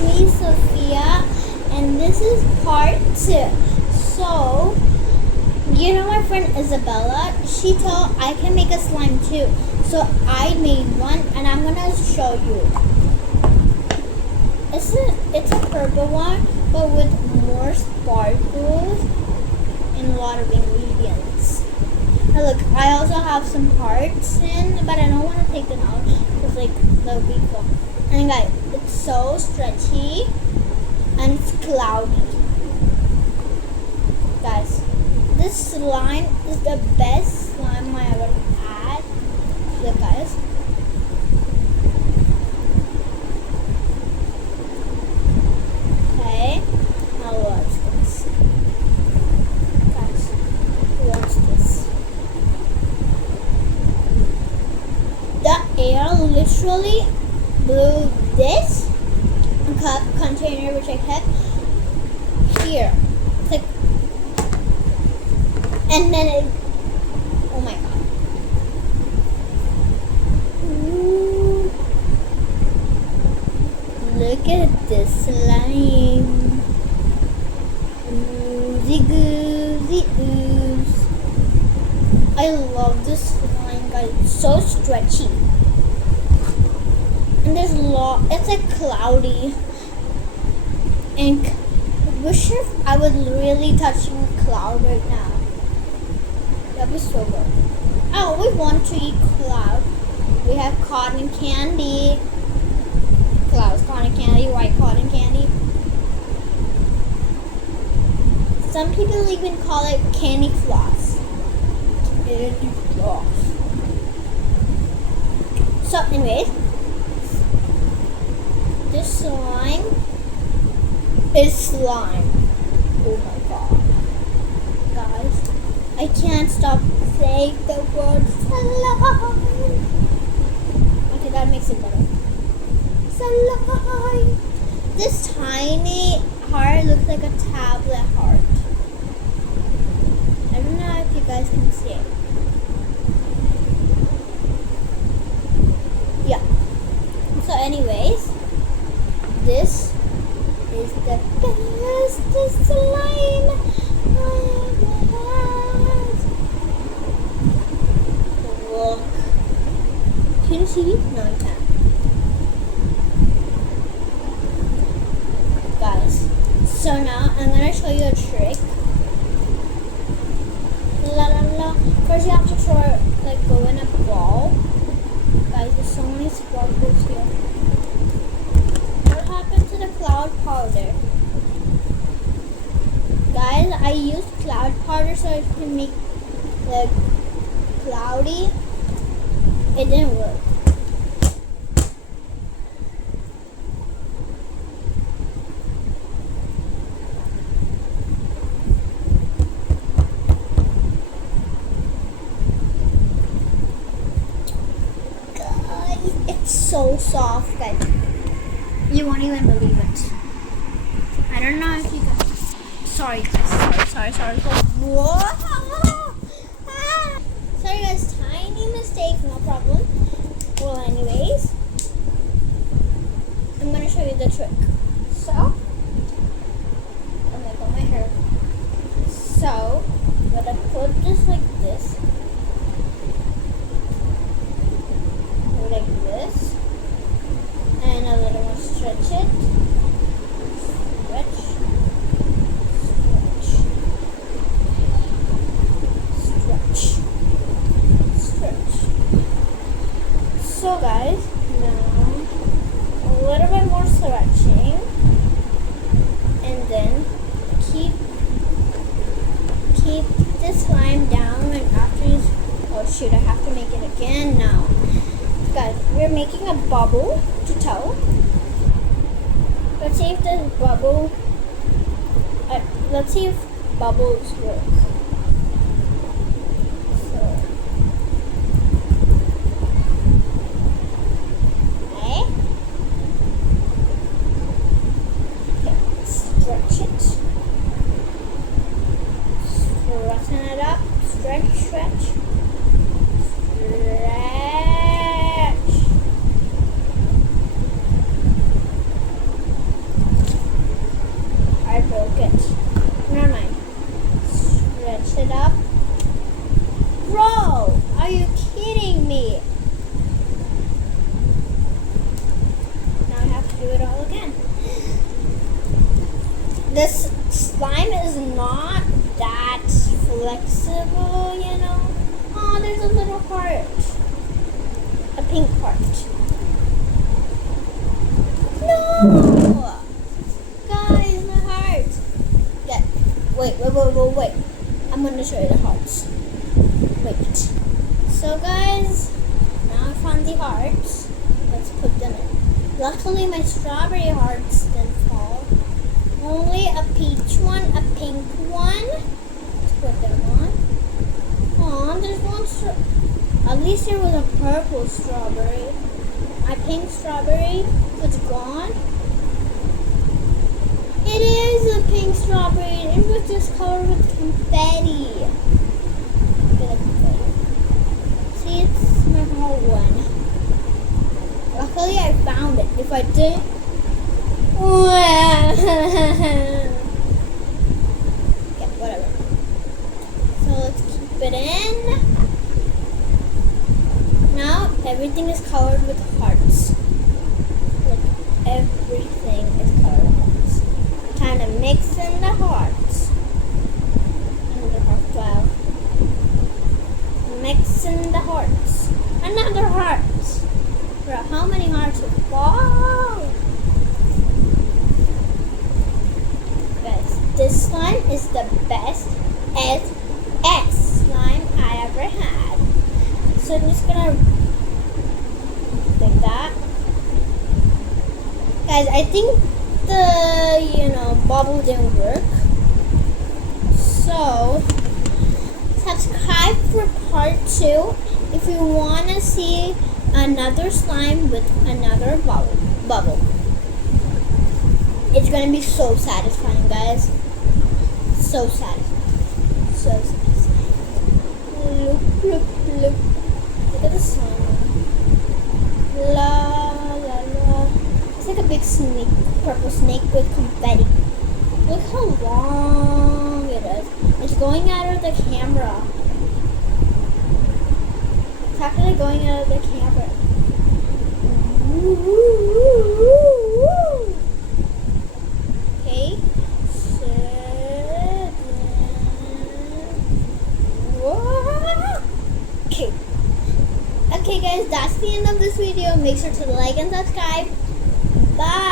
me, Sophia, and this is part 2. So, you know my friend Isabella? She told I can make a slime too. So I made one, and I'm gonna show you. It's a purple one, but with more sparkles and a lot of ingredients. Now look, I also have some parts in, but I don't want to take them out because like they'll be cool. And guys, it's so stretchy and it's cloudy. Guys, this slime is the best slime I ever had. Look guys. Okay, now watch this. Guys, watch this. The air literally blew this cup container which I kept here. It's like, and then it, oh my god. Ooh. Look at this slime. Oozy goozy ooze. I love this slime guys. It's so stretchy. And there's it's like cloudy. And wish if I was really touching a cloud right now. That'd be so good. I always want to eat cloud. We have cotton candy. Clouds, cotton candy, white cotton candy. Some people even call it candy floss. Candy floss. So anyways, this slime is slime. Oh my god. Guys, I can't stop saying the word slime. Okay, that makes it better. Slime. This tiny heart looks like a tablet heart. I don't know if you guys can see it. Yeah. So anyways, this is the best slime I ever had. Look. Can you see it? No, you can't. Guys, so now I'm gonna show you a trick. La la la. First you have to throw like go in a ball. Guys, there's so many sparkles here. What happened to the cloud powder? Guys, I used cloud powder so it can make like cloudy. It didn't work. Guys, it's so soft, guys. You won't even believe it. I don't know if you guys. Sorry, guys. Sorry. Whoa! Ah. Sorry, guys. Tiny mistake. No problem. Well, anyways, I'm gonna show you the trick. So, oh my god, my hair. So, I'm gonna put this like this. Like this. And a little more stretch it. Stretch. So guys, now a little bit more stretching. And then keep this slime down and after you, oh shoot, I have to make it again now. Guys, we're making a bubble to toe. Let's see if this bubble, let's see if bubbles work. So, okay, stretch it. Straighten it up, stretch. not that flexible, you know. Oh, there's a little heart. A pink heart. No! Guys, my heart. Yeah. Wait. I'm gonna show you the hearts. Wait. So guys, now I found the hearts. Let's put them in. Luckily my strawberry hearts didn't fall. Only a peach one, a pink one. Let's put them on. Aw, there's one at least there was a purple strawberry. My pink strawberry was gone. It is a pink strawberry. It was just covered with confetti. Look at the confetti. See, it's my whole one. Luckily, I found it. If I didn't, yeah, whatever. So let's keep it in. Now everything is covered with hearts. Like everything is covered with hearts. Time to mix in the hearts. Another heart. Wow. Mix in the hearts. Another heart. Bro, how many hearts will fall? Guys, this slime is the best S slime I ever had. So I'm just gonna like that. Guys, I think the bubble didn't work. So subscribe for part 2 if you wanna see another slime with another bubble. It's gonna be so satisfying, guys. So satisfying. So satisfying. Look. Look at the slime. La la la. It's like a big snake, purple snake with confetti. Look how long it is. It's going out of the camera. It's actually going out of the camera. Okay. Okay. Okay guys, that's the end of this video. Make sure to like and subscribe. Bye.